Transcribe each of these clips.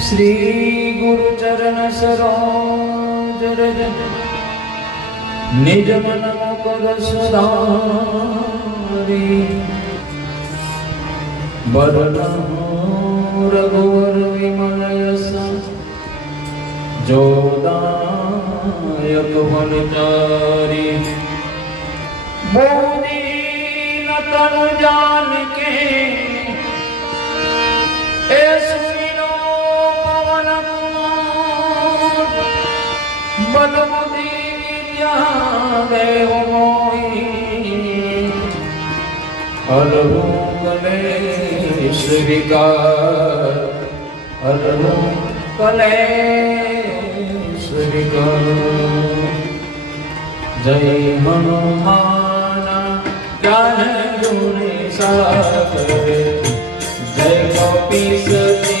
શ્રી ગુરુચરણ સરોજ રજ નિજ મન મકર સદારી બરણા રઘુવર વિમલયસ જોદાયક વનચારી બોધી નતન જાન કે હરવું કલેશ વિકાર હરવું કલેશ વિકાર જય હનુમાન જ્ઞાન ગુણે સાગરે જય કપી સતી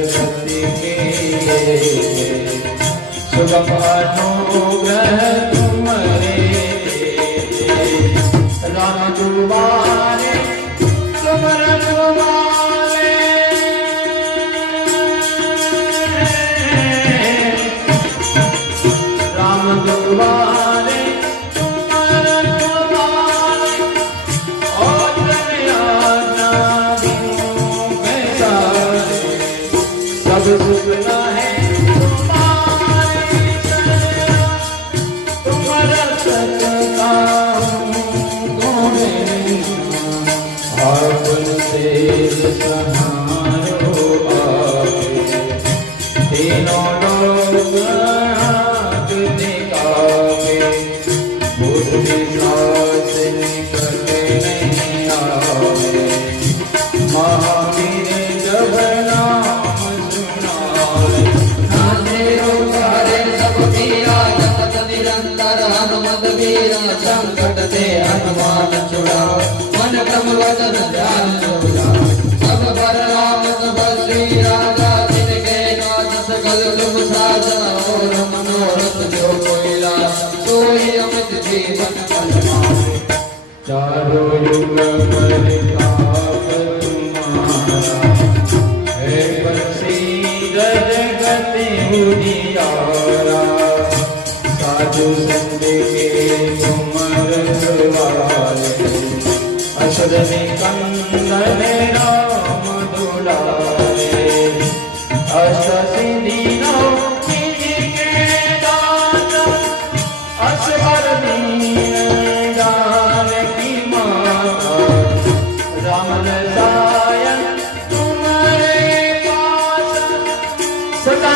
वफा नो ग्रह मेरा संकट से हनुमान छुड़ा मन क्रम वदन ध्यान छुड़ा सब पर राम सब श्री राधा जिनके नाथ सकल तुम साजा और मनोरथ जो कोयला सोई अमित जीवन चारों युग साधु संत के कुमार दुलारे असद निकंदन राम दुलारे असद दीनो की के दान असवर दीन दान की मां राम रसायन तुम्हारे पास सदा